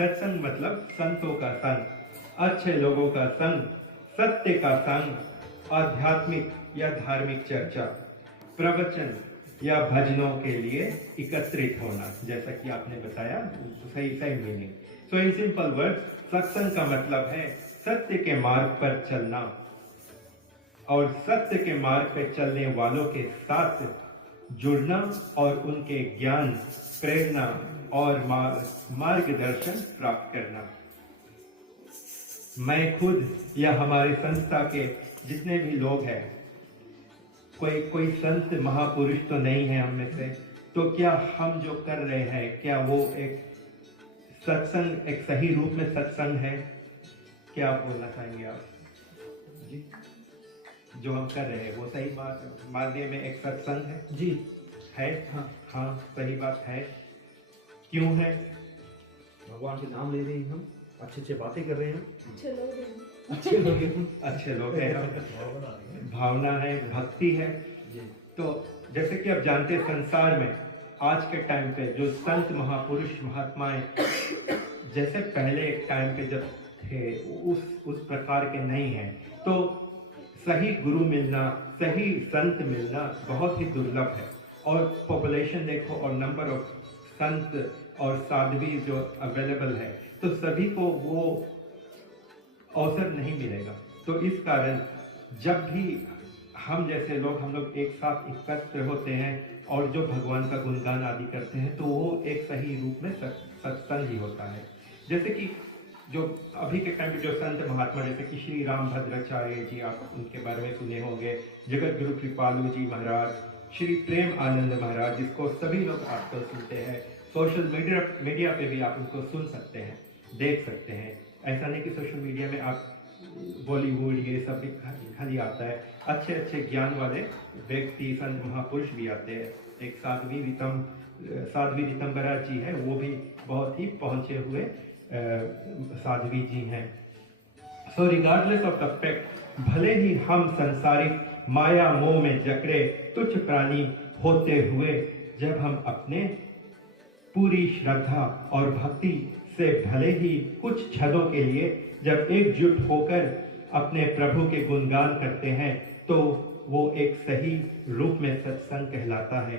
सत्संग मतलब संतों का संग, अच्छे लोगों का संग, सत्य का संग, आध्यात्मिक या धार्मिक चर्चा, प्रवचन या भजनों के लिए एकत्रित होना, जैसा कि आपने बताया, सही सही meaning. So in simple word, सत्संग का मतलब है सत्य के मार्ग पर चलना और सत्य के मार्ग पर चलने वालों के साथ जुड़ना और उनके ज्ञान, प्रेरणा और मार्गदर्शन प्राप्त करना। मैं खुद या हमारे संस्था के जितने भी लोग हैं, कोई संत महापुरुष तो नहीं है हम में से, तो क्या हम जो कर रहे हैं, क्या वो एक सत्संग, एक सही रूप में सत्संग है? क्या आप बोलना चाहेंगे आप जी? जो हम कर रहे हैं वो सही मार्ग में एक सत्संग है जी? है। हाँ हाँ, सही बात है। क्यों है? भगवान के नाम ले रहे हैं हम, अच्छे अच्छे बातें कर रहे हैं, अच्छे लोग हैं। अच्छे लोग हैं, अच्छे लोग हैं हम, भावना है, भक्ति है। जी। तो जैसे कि आप जानते हैं, संसार में आज के टाइम पे जो संत महापुरुष महात्माएं जैसे पहले एक टाइम पे जब थे उस प्रकार के नहीं हैं। तो सही गुरु मिलना, सही संत मिलना बहुत ही दुर्लभ है। और पॉपुलेशन देखो और नंबर ऑफ संत और साध्वी जो अवेलेबल है, तो सभी को वो अवसर नहीं मिलेगा। तो इस कारण जब भी हम जैसे लोग, हम लोग एक साथ एकत्र होते हैं और जो भगवान का गुणगान आदि करते हैं, तो वो एक सही रूप में सत्संग ही होता है। जैसे कि जो अभी के टाइम पे जो संत महात्मा, जैसे कि श्री रामभद्राचार्य जी, आप उनके बारे में सुने होंगे, जगत गुरु कृपालु जी महाराज, श्री प्रेम आनंद महाराज, जिसको सभी लोग आजकल सुनते हैं। सोशल मीडिया पे भी आप उनको सुन सकते हैं, देख सकते हैं। ऐसा नहीं कि सोशल मीडिया में आप बॉलीवुड ये सब भी खाली आता है, अच्छे अच्छे ज्ञान वाले व्यक्ति, संत महापुरुष भी आते हैं। एक साध्वी रितंबरा जी है, वो भी बहुत ही पहुंचे हुए साध्वी जी हैं। सो रिगार्डलेस ऑफ द फैक्ट, भले ही हम संसारिक माया मोह में जकड़े तुच्छ प्राणी होते हुए, जब हम अपने पूरी श्रद्धा और भक्ति से भले ही कुछ क्षणों के लिए जब एकजुट होकर अपने प्रभु के गुणगान करते हैं, तो वो एक सही रूप में सत्संग कहलाता है।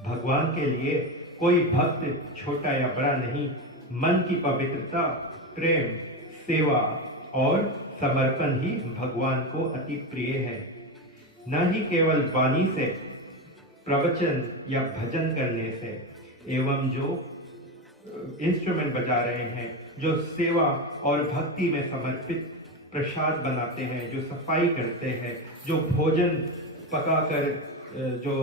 भगवान के लिए कोई भक्त छोटा या बड़ा नहीं। मन की पवित्रता, प्रेम, सेवा और समर्पण ही भगवान को अति प्रिय है। न ही केवल वाणी से, प्रवचन या भजन करने से, एवं जो इंस्ट्रूमेंट बजा रहे हैं, जो सेवा और भक्ति में समर्पित प्रसाद बनाते हैं, जो सफाई करते हैं, जो भोजन पकाकर जो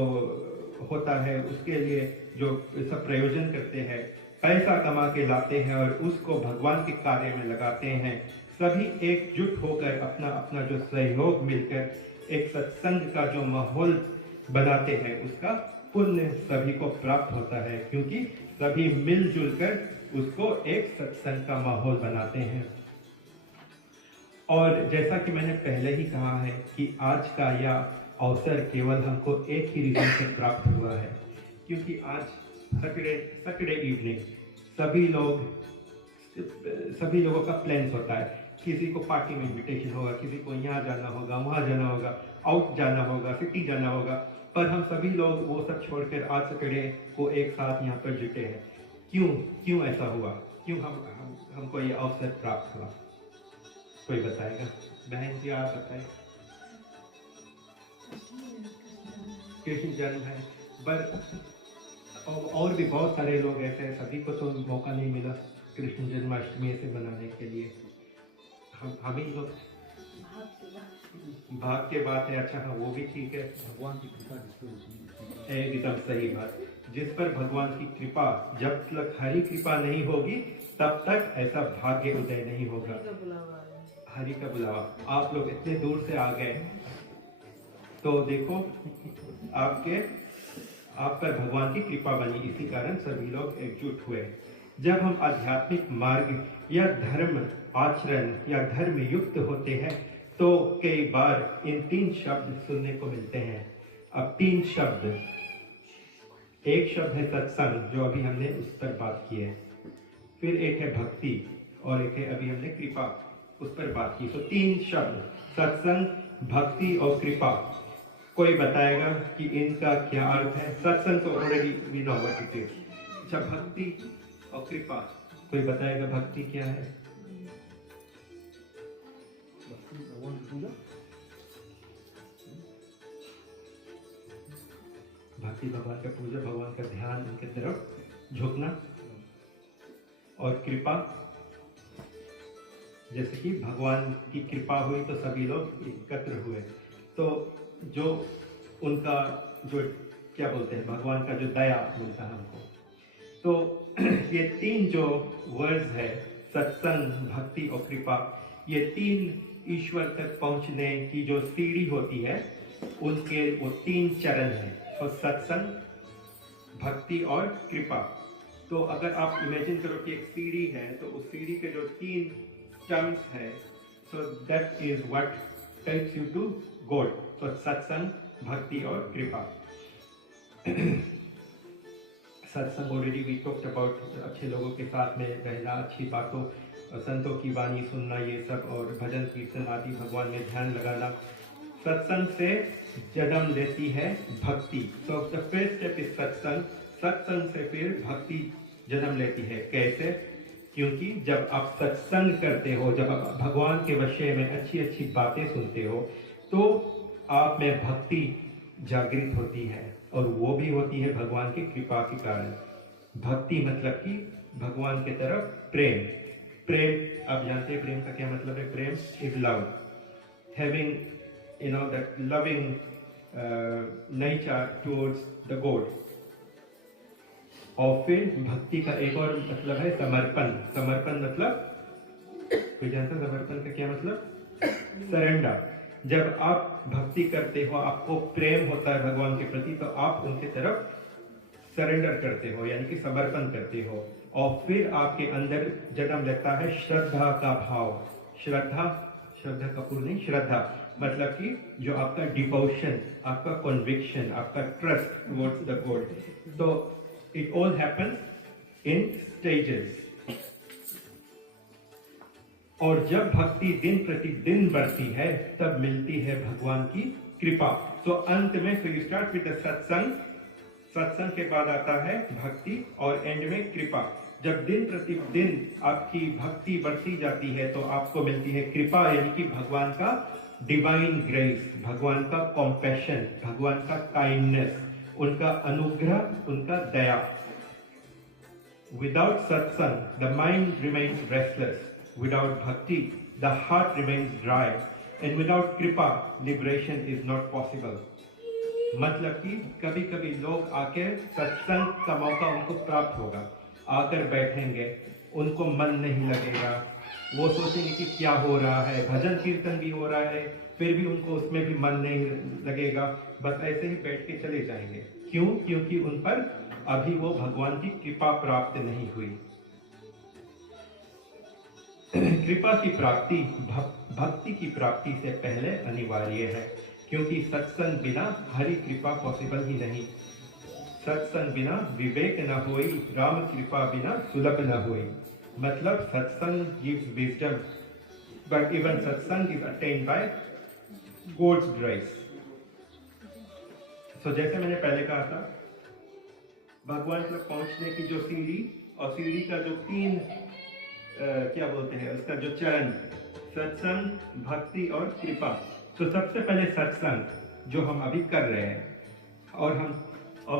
होता है उसके लिए जो सब प्रयोजन करते हैं, पैसा कमा के लाते हैं और उसको भगवान के कार्य में लगाते हैं, सभी एकजुट होकर अपना अपना जो सहयोग मिलकर एक सत्संग का जो माहौल बनाते हैं, उसका पुण्य सभी को प्राप्त होता है, क्योंकि सभी मिलजुल कर उसको एक सत्संग का माहौल बनाते हैं। और जैसा कि मैंने पहले ही कहा है कि आज का यह अवसर केवल हमको एक ही रीजन से प्राप्त हुआ है, क्योंकि आज सैटरडे इवनिंग सभी लोगों का प्लान्स होता है। किसी को पार्टी में इन्विटेशन होगा, किसी को यहाँ जाना होगा, वहाँ जाना होगा, आउट जाना होगा, सिटी जाना होगा, पर हम सभी लोग वो सब छोड़कर आज सैटरडे को एक साथ यहाँ पर जुटे हैं। क्यों ऐसा हुआ? क्यों हमको ये अवसर प्राप्त हुआ? कोई बताएगा? बहन जी आप बताएं। कृष्ण जन्म है, पर और भी बहुत सारे लोग ऐसे हैं, सभी को तो मौका नहीं मिला कृष्ण जन्माष्टमी ऐसे मनाने के लिए। हम ही लोग भाग के बात है। अच्छा हाँ, वो भी ठीक है। भगवान की कृपा, एकदम सही बात। जिस पर भगवान की कृपा, जब तक हरि कृपा नहीं होगी तब तक ऐसा भाग्य उदय नहीं होगा। हरि का बुलावा। आप लोग इतने दूर से आ गए, तो देखो आप पर भगवान की कृपा बनी, इसी कारण सभी लोग एकजुट हुए। जब हम आध्यात्मिक मार्ग या धर्म आचरण या धर्म युक्त होते हैं, तो कई बार इन 3 शब्द सुनने को मिलते हैं। अब 3 शब्द, एक शब्द है सत्संग, जो अभी हमने उस पर बात की है। फिर एक है भक्ति और एक है अभी हमने कृपा, उस पर बात की। तो 3 शब्द सत्संग, भक्ति और कृपा। कोई बताएगा कि इनका क्या अर्थ है? सत्संग तो already we know what it is. अच्छा, भक्ति और कृपा, कोई बताएगा भक्ति क्या है? भगवान की पूजा। भक्ति भगवान का पूजा, भगवान का ध्यान, उनके तरफ झुकना। और कृपा, जैसे कि भगवान की कृपा हुई तो सभी लोग एकत्र हुए, तो जो उनका जो क्या बोलते हैं, भगवान का जो दया मिलता है हमको। तो ये 3 जो वर्ड्स है, सत्संग, भक्ति और कृपा, ये 3 ईश्वर तक पहुंचने की जो सीढ़ी होती है, उनके वो 3 चरण हैं। तो सत्संग, भक्ति और कृपा। तो अगर आप इमेजिन करो कि एक सीढ़ी है, तो उस सीढ़ी के जो 3 स्टम्प्स है, so that is what takes you to God. तो सत्संग, भक्ति और कृपा। सत्संग ऑलरेडी वी टॉक्ड अबाउट, अच्छे लोगों के साथ में रहना, अच्छी बातों, संतों की वाणी सुनना, ये सब, और भजन कीर्तन आदि, भगवान में ध्यान लगाना। सत्संग से जन्म लेती है भक्ति। तो द फर्स्ट स्टेप इज सत्संग। सत्संग से फिर भक्ति जन्म लेती है। कैसे? क्योंकि जब आप सत्संग करते हो, जब आप भगवान के विषय में अच्छी अच्छी बातें सुनते हो, तो आप में भक्ति जागृत होती है, और वो भी होती है भगवान की कृपा के कारण। भक्ति मतलब कि भगवान के तरफ प्रेम। प्रेम आप जानते हैं प्रेम का क्या मतलब है? Prem is love, having that loving nature towards the God। और फिर भक्ति का एक और मतलब है समर्पण। समर्पण मतलब, कोई जानता है समर्पण का क्या मतलब? सरेंडर। जब आप भक्ति करते हो, आपको प्रेम होता है भगवान के प्रति, तो आप उनके तरफ सरेंडर करते हो, यानी कि समर्पण करते हो। और फिर आपके अंदर जन्म लेता है श्रद्धा का भाव। श्रद्धा, श्रद्धा कपूर नहीं, श्रद्धा मतलब कि जो आपका डिवोशन, आपका कन्विक्शन, आपका ट्रस्ट टुवर्ड्स द गॉड। तो it all happens in stages. और जब भक्ति दिन प्रतिदिन बढ़ती है, तब मिलती है भगवान की कृपा। तो अंत में फिर स्टार्ट विद सत्संग, सत्संग के बाद आता है भक्ति, और एंड में कृपा। जब दिन प्रतिदिन आपकी भक्ति बढ़ती जाती है, तो आपको मिलती है कृपा, यानी कि भगवान का डिवाइन ग्रेस, भगवान का कॉम्पैशन, भगवान का काइंडनेस, उनका अनुग्रह, उनका दया। Without satsang the mind remains restless, without bhakti the heart remains dry, and without kripa liberation is not possible. मतलब कि कभी कभी लोग आके सत्संग का मौका उनको प्राप्त होगा, आकर बैठेंगे, उनको मन नहीं लगेगा, वो सोचेंगे कि क्या हो रहा है, भजन कीर्तन भी हो रहा है, फिर भी उनको उसमें भी मन नहीं लगेगा, बस ऐसे ही बैठ के चले जाएंगे। क्यों? क्योंकि उन पर अभी वो भगवान की कृपा प्राप्त नहीं हुई। कृपा की प्राप्ति भक्ति की प्राप्ति से पहले अनिवार्य है, क्योंकि सत्संग बिना हरि कृपा पॉसिबल ही नहीं। सत्संग बिना विवेक न होई, राम कृपा बिना सुलभ न होई। मतलब सत्संग gives wisdom, but even satsang is attained by God's grace। So जैसे मैंने पहले कहा था, भगवान तक पहुंचने की जो सीढ़ी, और सीढ़ी का जो 3 क्या बोलते हैं, उसका जो चरण, सत्संग, भक्ति और कृपा। तो सबसे पहले सत्संग जो हम अभी कर रहे हैं, और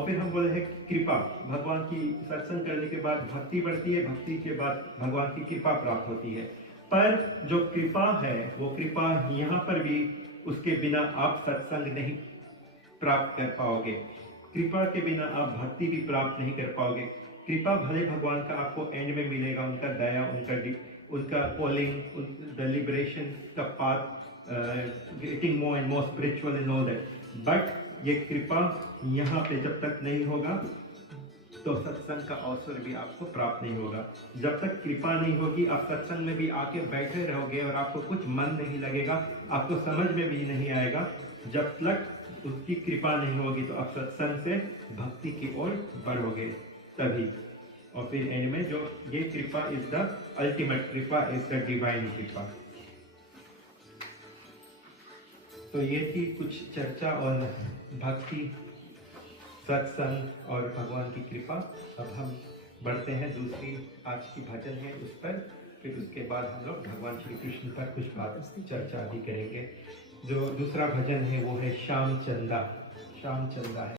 फिर हम बोले हैं कृपा। भगवान की सत्संग करने के बाद भक्ति बढ़ती है, भक्ति के बाद भगवान की कृपा प्राप्त होती है। पर जो कृपा है, वो कृपा यहाँ पर भी, उसके बिना आप सत्संग नहीं प्राप्त कर पाओगे, कृपा के बिना आप भक्ति भी प्राप्त नहीं कर पाओगे। कृपा भले भगवान का आपको एंड में मिलेगा, उनका दया, उनका कॉलिंग, द लिबरेशन का path, getting more and more spiritual and all that, but ये कृपा यहाँ पे जब तक नहीं होगा, तो सत्संग का अवसर भी आपको प्राप्त नहीं होगा। जब तक कृपा नहीं होगी, आप सत्संग में भी आके बैठे रहोगे और आपको कुछ मन नहीं लगेगा, आपको समझ में भी नहीं आएगा। जब तक उसकी कृपा नहीं होगी, तो आप सत्संग से भक्ति की ओर बढ़ोगे तभी। और फिर एंड में जो ये कृपा इज द अल्टीमेट कृपा, इज द डिवाइन कृपा। तो ये थी कुछ चर्चा और भक्ति, सत्संग और भगवान की कृपा। अब हम बढ़ते हैं दूसरी आज की भजन है उस पर, फिर उसके बाद हम लोग भगवान श्री कृष्ण पर कुछ बात चर्चा भी करेंगे। जो दूसरा भजन है वो है श्याम चंदा। श्याम चंदा है।